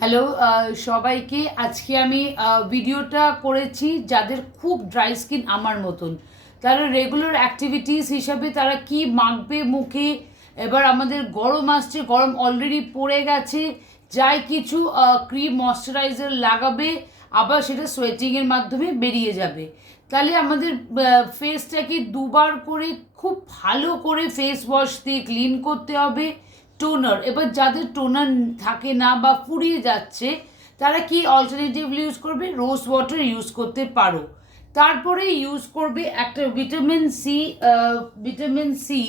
Hello সবাইকে। আজকে আমি ভিডিওটা করেছি যাদের খুব ড্রাই স্কিন আমার মতন, তারা রেগুলার অ্যাক্টিভিটিস হিসাবে তারা কি মাখবে মুখে। এবার আমাদের গরম আসছে, গরম অলরেডি পড়ে গেছে, যাই কিছু ক্রিম ময়শ্চারাইজার লাগাবে, আবার সেটা সোয়েটিংয়ের মাধ্যমে বেরিয়ে যাবে। তাহলে আমাদের ফেসটাকে দুবার করে খুব ভালো করে ফেস ওয়াশ দিয়ে ক্লিন করতে হবে। টোনার, এবার যাদের টোনার থাকে না বা ফুরিয়ে যাচ্ছে তারা কি অল্টারনেটিভলি ইউজ করবে, রোজ ওয়াটার ইউজ করতে পারো। তারপরে ইউজ করবে একটা ভিটামিন সি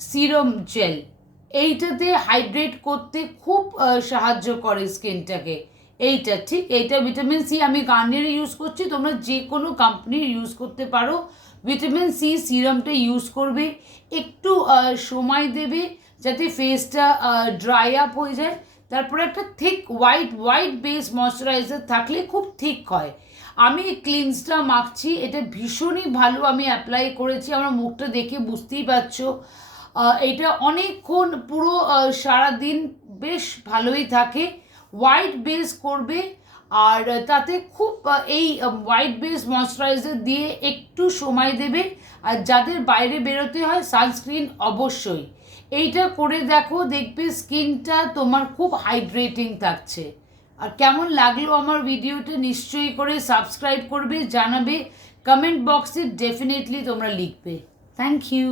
সিরাম জেল। এইটাতে হাইড্রেট করতে খুব সাহায্য করে স্কিনটাকে। এইটা ভিটামিন সি আমি গার্নিয়ারে ইউজ করছি, তোমরা যে কোনো কোম্পানির ইউজ করতে পারো। ভিটামিন সি সিরামটা ইউজ করবে, একটু সময় দেবে যাতে ফেসটা ড্রাই আপ হয়ে যায়। তারপরে একটা থিক হোয়াইট বেস ময়শ্চারাইজার থাকলে খুব থিক হয়। আমি ক্লিনসটা মাখছি, এটা ভীষণই ভালো, আমি অ্যাপ্লাই করেছি, আমার মুখটা দেখে বুঝতেই পারছো। এটা অনেকক্ষণ পুরো সারাদিন বেশ ভালোই থাকে। হোয়াইট বেস করবে, আর তাতে খুব এই হোয়াইট বেস ময়শ্চারাইজার দিয়ে একটু সময় দেবে। আর যাদের বাইরে বেরোতে হয় সানস্ক্রিন অবশ্যই। এইটা করে দেখো, দেখবে স্কিনটা তোমার খুব হাইড্রেটিং থাকছে। আর কেমন লাগলো আমার ভিডিওটা নিশ্চয়ই করে সাবস্ক্রাইব করবে, জানাবে, কমেন্ট বক্সে ডেফিনেটলি তোমরা লিখবে। Thank you.